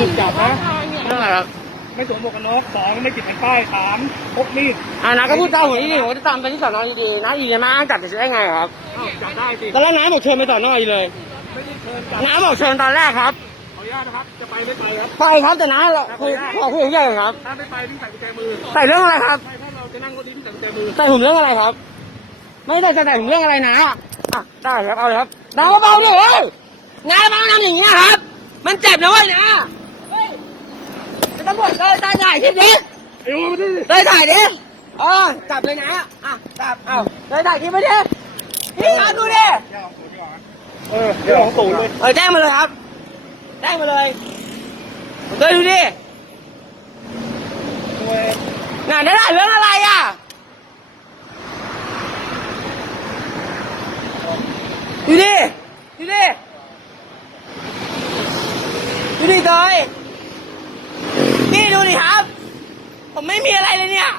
ถูกจับนะเรื่องอะไรครับไม่สวมหมวกกันน็อกสองไม่ติดแผ่นป้ายสามพกมีดอ่านะก็พูดตามผมดีๆผมจะตามไปที่สอนอดีๆนะอีเนี่ยมาอ้างจับจะได้ไงครับอ้าวจับได้สิตอนแรกน้าบอกเชิญไปสอนออีเลยไม่ได้เชิญจับน้าบอกเชิญตอนแรกครับขออนุญาตนะครับจะไปไม่ไปครับไปครับแต่น้าคุยขอคุยกับเรื่องครับถ้าไม่ไปพี่ใส่กุญแจมือใส่เรื่องอะไรครับใช่ถ้าเราจะนั่งรถนี้พี่ใส่กุญแจมือใส่ผมเรื่องอะไรครับ ไม่ได้จะใส่ผมเรื่องอะไรนะอะได้ครับเอาเลยครับน้าเบาๆดิเฮ้ยน้าเบาทำอย่างนี้ยครับ มันเจ็บนะเว้ยนะเฮ้ย ตำรวจเลยได้ถ่ายคลิปนี้เอ้ยมาดิเลยถ่ายดิอ๋อจับเลยนะ อะ จับ เอาเลยถ่ายคลิปไปดิพี่ครับดูดิ เออเดี๋ยวของสูงเลยเออแจ้งมาเลยครับ แจ้งมาเลยเลยดูดิงานได้ถ่ายเรื่องอะไรอะ ดูดิดูดิดูดิเตยพี่ดูดิครับ ผมไม่มีอะไรเลยเนี่ย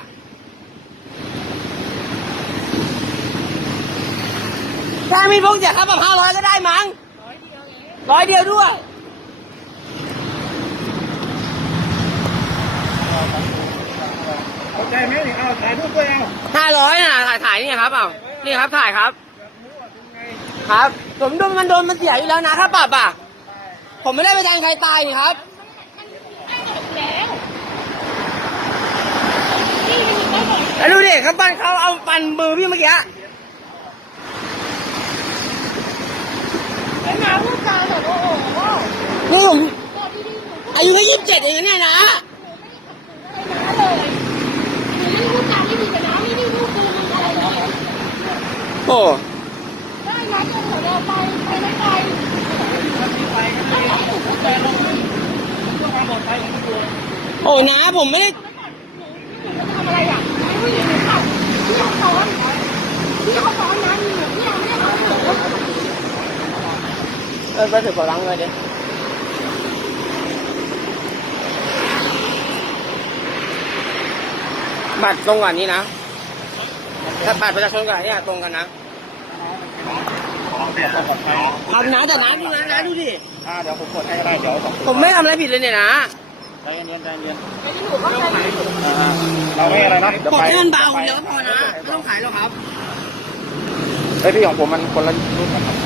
แค่มีพวกเสียค่าปรับห้าร้อยก็ได้มั้งร้อยเดียวด้วย เข้าใจไหมนี่เอาถ่ายรูปด้วยเอาห้าร้อยนะถ่ายถ่ายนี่ครับเอ้านี่ครับถ่ายครับ ครับ ผมโดนมันโดนมันเสียอยู่แล้วนะค่าปรับอะ ผมไม่ได้ไปแทงใครตายนี่ครับ แล้วดูดิเขาปั้นเขาเอาปันมือพี่เมื่อกี้ ไอ้หมาพูดจาแบบโอ้โห นี่ผมอายุแค่ยี่สิบเจ็ดเองนะเนี่ยนะอะไรนะเลยหนูไม่ได้พูดจาไม่ดีกับน้าไม่ได้พูดคือมันะโอ้โอ้นะผมไม่ได้ทำอะไรอะผู้หญิงหนูขับพี่เขาซ้อนพี่เขาซ้อนนะนี่ไม่ได้เอาหนูเออไปถือขอรังเลยเดี๋ยว บัตรตรงกับอันนี้นะ ถ้าบัตรประชาชนกับอันนี้ตรงกันนะของเสียต้องกดไปครับนะแต่นะดูนะนะดูดิอ่าเดี๋ยวผมกดให้ก็ได้เดี๋ยวสองผมไม่ทำอะไรผิดเลยเนี่ยนะใจเย็นๆใจเย็นไอ้ที่หนูก็ใจดีอ่าเราไม่อะไรนะเดี๋ยวบอกไปให้มันเบาเดี๋ยวก็พอนะ ไม่ต้องขายหรอกครับเฮ้ยพี่ของผมมันคนละรุ่นกันครับ